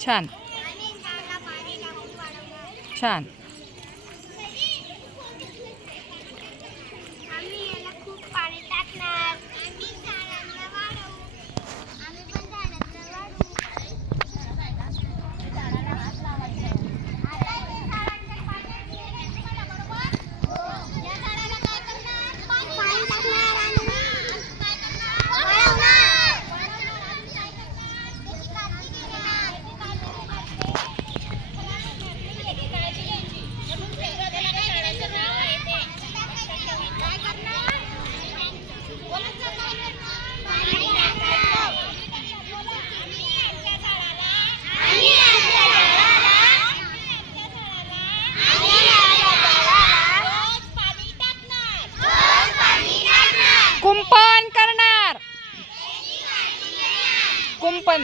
छान. छान. કુંપન.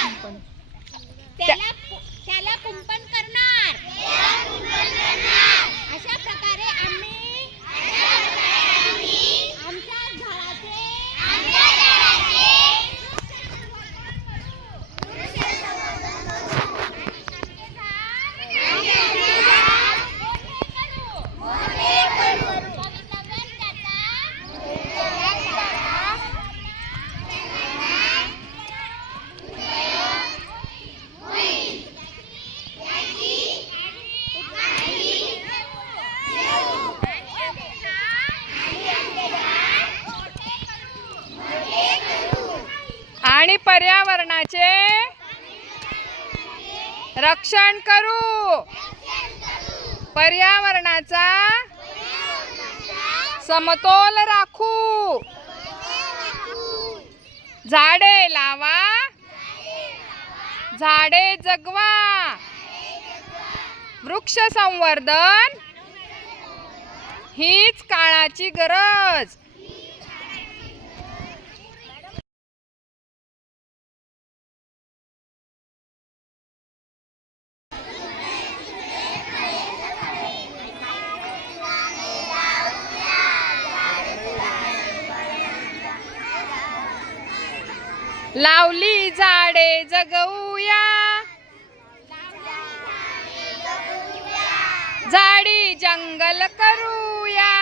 કુંપન आणि पर्यावरणाचे रक्षण करू. पर्यावरणाचा समतोल राखू. झाडे लावा. झाडे जगवा. वृक्ष संवर्धन हीच काळाची गरज. लावली झाडे जगवूया. झाडी जंगल करूया.